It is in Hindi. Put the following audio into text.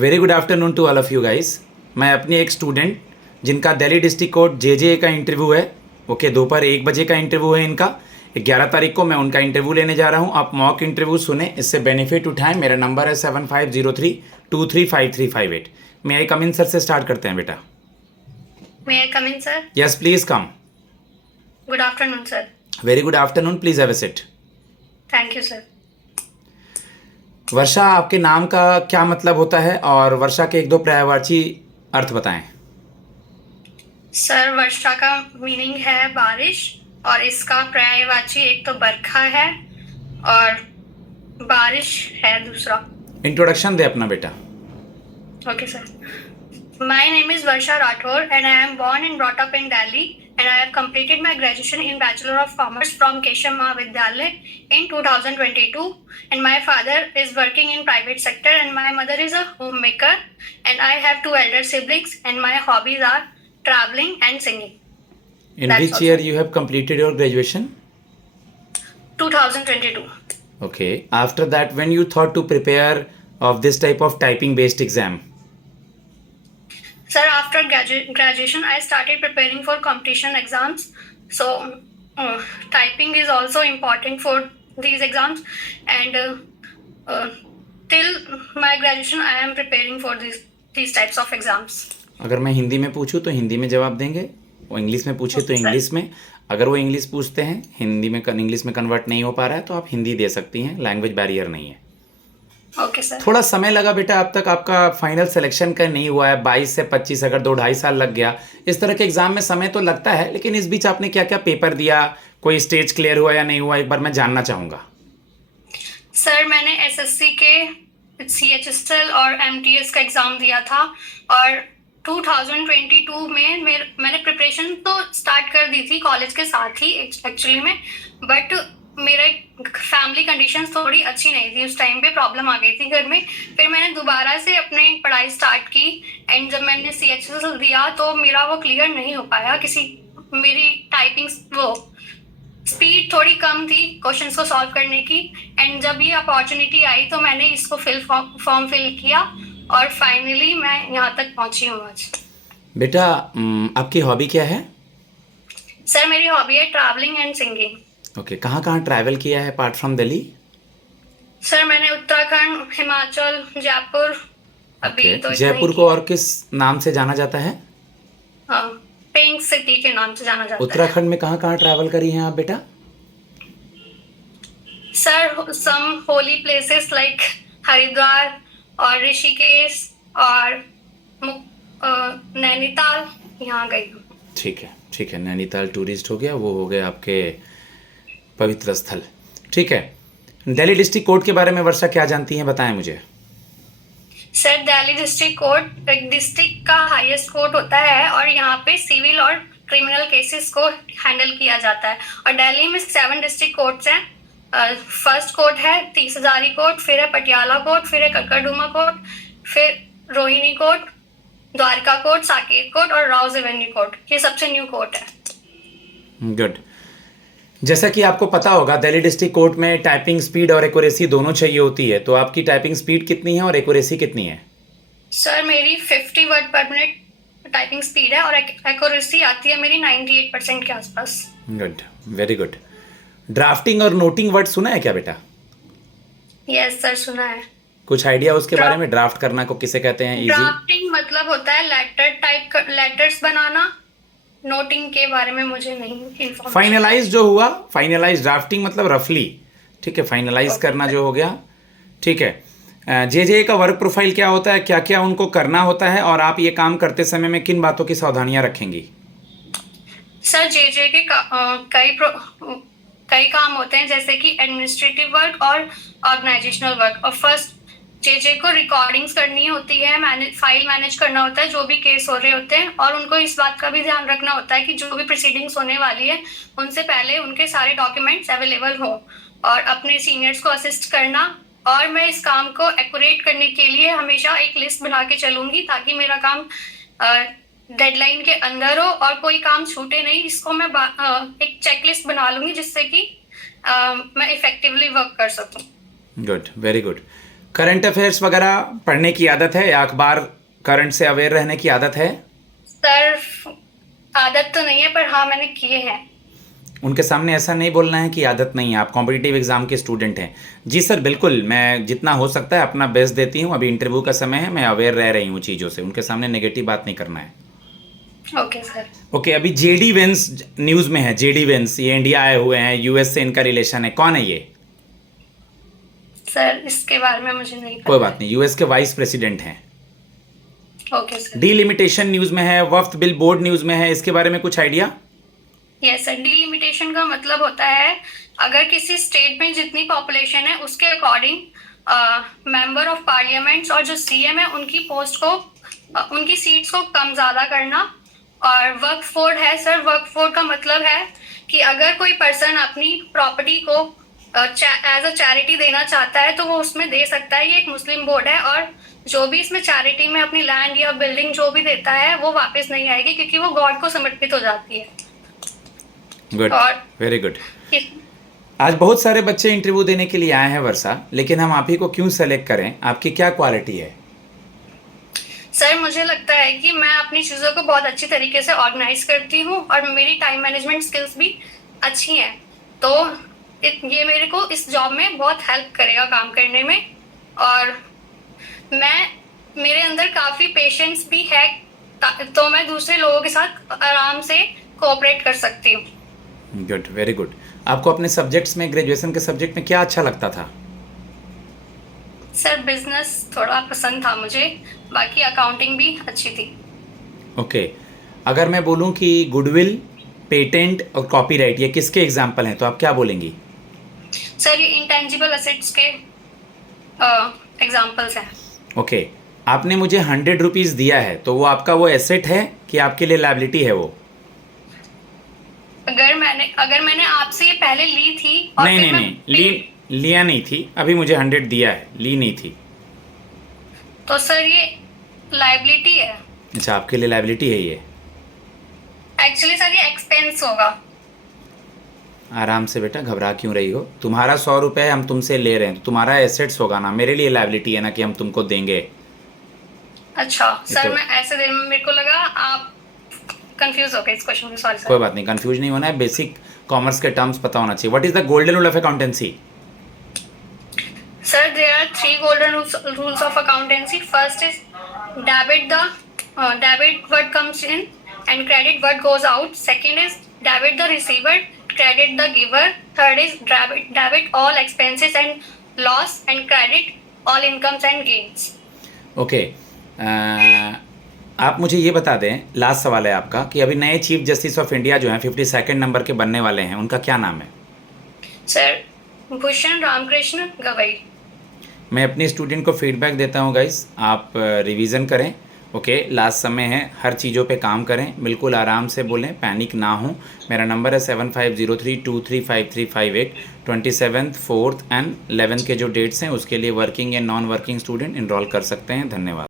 Very good afternoon to all of you guys. मैं अपनी एक स्टूडेंट जिनका दिल्ली डिस्ट्रिक्ट कोर्ट जे का इंटरव्यू है, ओके, दोपहर 1 बजे का इंटरव्यू है इनका। 11 तारीख को मैं उनका इंटरव्यू लेने जा रहा हूँ। आप मॉक इंटरव्यू सुने, इससे बेनिफिट उठाएं। मेरा नंबर है 7503235358। मे आई कम इन सर से स्टार्ट करते हैं बेटा। May I come in, sir? Yes please come. Good afternoon, sir. Very good afternoon, please have a seat. Thank you, sir. वर्षा, आपके नाम का क्या मतलब होता है और वर्षा के 1-2 पर्यायवाची अर्थ बताएं। सर, वर्षा का मीनिंग है बारिश और इसका पर्यायवाची एक तो बरखा है और बारिश है दूसरा। इंट्रोडक्शन दे अपना बेटा। Okay, sir. My name is Varsha Rathore and I am born and brought up in Delhi and I have completed my graduation in Bachelor of Commerce from Keshav Mahavidyalaya in 2022 and my father is working in private sector and my mother is a homemaker and I have 2 elder siblings and my hobbies are traveling and singing. In That's which all, year sir. you have completed your graduation? 2022. Okay. After that, when you thought to prepare of this type of typing based exam? Sir, after graduation, I started preparing for competition exams. So, typing is also important for these exams. And till my graduation, I am preparing for these types of exams. अगर मैं हिंदी में पूछूं तो हिंदी में जवाब देंगे, वो इंग्लिश में पूछे तो Okay, sir. इंग्लिश में। अगर वो इंग्लिश पूछते हैं, हिंदी में इंग्लिश में कन्वर्ट नहीं हो पा रहा है तो आप हिंदी दे सकती हैं, लैंग्वेज बैरियर नहीं है। Okay, sir. थोड़ा समय लगा बेटा, अब तक आपका फाइनल सिलेक्शन का नहीं हुआ है। 22 से 25, अगर 2-2.5 साल लग गया। इस तरह के एग्जाम में समय तो लगता है, लेकिन इस बीच आपने क्या क्या पेपर दिया, कोई स्टेज क्लियर हुआ या नहीं हुआ, एक बार मैं जानना चाहूँगा। सर, मैंने एसएससी के सीएचएसएल और एमटीएस का एग्ज़ाम दिया था और 2022 में मैंने प्रिपरेशन तो स्टार्ट कर दी थी कॉलेज के साथ ही एक्चुअली में, बट मेरे फैमिली कंडीशंस थोड़ी अच्छी नहीं थी। उस टाइम पे प्रॉब्लम आ गई थी घर में। फिर मैंने दोबारा से अपनी पढ़ाई स्टार्ट की एंड जब मैंने सीएचएसएल दिया तो मेरा वो क्लियर नहीं हो पाया। मेरी टाइपिंग वो स्पीड थोड़ी कम थी क्वेश्चंस को सॉल्व करने की एंड जब ये अपॉर्चुनिटी आई तो मैंने इसको फॉर्म फिल किया और फाइनली मैं यहाँ तक पहुँची हूँ आज। बेटा, आपकी हॉबी क्या है? सर, मेरी हॉबी है ट्रैवलिंग एंड सिंगिंग। ओके, कहाँ कहाँ ट्रैवल किया है अपार्ट फ्रॉम दिल्ली? सर, मैंने उत्तराखंड, हिमाचल, जयपुर, अभी तो जयपुर को और किस नाम से जाना जाता है? पिंक सिटी के नाम से जाना जाता है। उत्तराखंड में कहाँ कहाँ ट्रैवल करी हैं आप बेटा? सर, सम होली प्लेसेस लाइक हरिद्वार और ऋषिकेश और नैनीताल, यहाँ गई हूँ। ठीक है, नैनीताल टूरिस्ट हो गया, वो हो गए आपके पवित्र स्थल। ठीक है, दिल्ली डिस्ट्रिक्ट कोर्ट के बारे में वर्षा क्या जानती हैं, बताएं मुझे। सर, दिल्ली डिस्ट्रिक्ट कोर्ट एक डिस्ट्रिक्ट का हाईएस्ट कोर्ट होता है और यहाँ पे सिविल और क्रिमिनल केसेस को हैंडल किया जाता है। और दिल्ली में 7 डिस्ट्रिक्ट कोर्ट्स हैं। फर्स्ट कोर्ट है 30 हजारी कोर्ट, फिर है पटियाला कोर्ट, फिर है ककरडुमा कोर्ट, फिर Rohini court, Dwarka court, Saket court और राउज एवेन्यू कोर्ट। ये सबसे न्यू कोर्ट है। गुड। जैसा कि आपको पता होगा, दिल्ली डिस्ट्रिक्ट कोर्ट में टाइपिंग स्पीड और एक्यूरेसी दोनों चाहिए होती है, तो आपकी टाइपिंग स्पीड कितनी है और एक्यूरेसी कितनी है? सर, मेरी 50 वर्ड पर मिनट टाइपिंग स्पीड है और एक्यूरेसी आती है मेरी 98% के आसपास। Good, very good. ड्राफ्टिंग और नोटिंग वर्ड सुना है क्या बेटा? यस सर, सुना है। कुछ आइडिया उसके बारे में? ड्राफ्ट करना को किसे कहते हैं? इजी। ड्राफ्टिंग मतलब होता है लेटर्स बनाना। नोटिंग के बारे में मुझे नहीं इन्फॉर्मेशन। फाइनलाइज जो हुआ, फाइनलाइज ड्राफ्टिंग मतलब रफली, ठीक है, फाइनलाइज करना जो हो गया। ठीक है, जे का वर्क प्रोफाइल क्या होता है, क्या क्या उनको करना होता है और आप ये काम करते समय में किन बातों की सावधानियां रखेंगी? सर, जे के कई काम होते हैं जैसे कि एडमिनिस्ट्रेटिव वर्क और ऑर्गेनाइजेशनल वर्क। और फर्स्ट जे को रिकॉर्डिंग्स करनी होती है, फाइल मैनेज करना होता है जो भी केस हो रहे होते हैं और उनको इस बात का भी ध्यान रखना होता है कि जो भी प्रोसीडिंग्स होने वाली है उनसे पहले उनके सारे डॉक्यूमेंट्स अवेलेबल हो और अपने सीनियर्स को असिस्ट करना। और मैं इस काम को एक्यूरेट करने के लिए हमेशा एक लिस्ट बना के चलूँगी ताकि मेरा काम डेडलाइन के अंदर हो और कोई काम छूटे नहीं। इसको मैं एक चेकलिस्ट बना लूँगी जिससे कि मैं इफेक्टिवली वर्क कर सकूँ। Good, very good. Current affairs वगैरह पढ़ने की आदत है या अखबार करंट से अवेयर रहने की आदत है? सर आदत तो नहीं है, पर हाँ मैंने किए हैं। उनके सामने ऐसा नहीं बोलना है कि आदत नहीं है, आप कॉम्पिटिटिव एग्जाम के स्टूडेंट हैं। जी सर, बिल्कुल, मैं जितना हो सकता है अपना बेस्ट देती हूँ। अभी इंटरव्यू का समय है, मैं अवेयर रह रही हूँ चीज़ों से, उनके सामने नेगेटिव बात नहीं करना है। Okay sir. ओके, अभी जेडी वेंस न्यूज़ में है। जेडी वेंस ये इंडिया आए हुए हैं, यूएस से इनका रिलेशन है, कौन है ये? सर इसके बारे में मुझे नहीं कोई पता। बात नहीं, यूएस के वाइस प्रेसिडेंट हैं। Okay sir. डीलिमिटेशन न्यूज़ में है, वक्फ बिल बोर्ड न्यूज़ में है, इसके बारे में कुछ आइडिया? यस सर, डीलिमिटेशन का मतलब होता है अगर किसी स्टेट में जितनी पॉपुलेशन है उसके अकॉर्डिंग मेंबर ऑफ पार्लियामेंट्स और जो सीएम है उनकी पोस्ट को उनकी सीट्स को कम ज़्यादा करना। और वक्फ बोर्ड है सर, वक्फ बोर्ड का मतलब है कि अगर कोई पर्सन अपनी प्रॉपर्टी को एज अ चैरिटी देना चाहता है तो वो उसमें दे सकता है। ये एक मुस्लिम बोर्ड है और जो भी इसमें चैरिटी में अपनी लैंड या बिल्डिंग जो भी देता है वो वापस नहीं आएगी, क्योंकि वो गॉड को समर्पित हो जाती है। गुड, और वेरी गुड। आज बहुत सारे बच्चे इंटरव्यू देने के लिए आए हैं वर्षा, लेकिन हम आप ही को क्यों सेलेक्ट करें? आपकी क्या क्वालिटी है? सर मुझे लगता है कि मैं अपनी चीज़ों को बहुत अच्छी तरीके से ऑर्गेनाइज करती हूँ और मेरी टाइम मैनेजमेंट स्किल्स भी अच्छी हैं, तो ये मेरे को इस जॉब में बहुत हेल्प करेगा काम करने में। और मेरे अंदर काफ़ी पेशेंस भी है, तो मैं दूसरे लोगों के साथ आराम से कोऑपरेट कर सकती हूँ। Good, very good. आपको अपने सब्जेक्ट्स में, ग्रेजुएशन के सब्जेक्ट में क्या अच्छा लगता था? सर बिजनेस थोड़ा पसंद था मुझे, बाकी अकाउंटिंग भी अच्छी थी। ओके, अगर मैं बोलूं कि गुडविल, पेटेंट और कॉपीराइट ये किसके एग्जाम्पल हैं, तो आप क्या बोलेंगी? सर ये इंटेंजिबल एसेट्स के एग्जाम्पल्स हैं। ओके, आपने मुझे 100 रुपीज़ दिया है, तो वो आपका वो एसेट है कि आपके लिए लायबिलिटी है वो? अगर मैंने आपसे ये पहले ली थी और नहीं फिर नहीं नहीं, लिया नहीं थी, अभी मुझे 100 दिया है, ली नहीं थी। तो सर ये लायबिलिटी है। अच्छा, आपके लिए लायबिलिटी है ये? एक्चुअली सर ये एक्सपेंस होगा। आराम से बेटा, घबरा क्यों रही हो? तुम्हारा 100 रुपये हम तुमसे ले रहे हैं, तो तुम्हारा एसेट्स होगा ना, मेरे लिए लायबिलिटी है ना कि हम तुमको देंगे। अच्छा सर, तो मैं ऐसे दिन मेरे को लगा आप कंफ्यूज हो गए इस क्वेश्चन में। Sorry sir. कोई बात नहीं, कंफ्यूज नहीं होना है, बेसिक कॉमर्स के टर्म्स पता होना चाहिए। What is the golden rule of accountancy? Sir, there are 3 golden rules of accountancy. First is debit what comes in and credit what goes out. Second is debit the receiver, credit the giver. Third is debit all expenses and loss and credit all incomes and gains. Okay, आप मुझे ये बता दें, लास्ट सवाल है आपका, कि अभी नए चीफ जस्टिस ऑफ इंडिया जो हैं 52nd नंबर के बनने वाले हैं, उनका क्या नाम है? सर भूषण रामकृष्ण गवई। मैं अपने स्टूडेंट को फीडबैक देता हूँ गाइस, आप रिवीजन करें। ओके, लास्ट समय है, हर चीज़ों पे काम करें, बिल्कुल आराम से बोलें, पैनिक ना हो। मेरा नंबर है 7503235358। 27th, 4th एंड 11th के जो डेट्स हैं उसके लिए वर्किंग या नॉन वर्किंग स्टूडेंट इनरोल कर सकते हैं। धन्यवाद।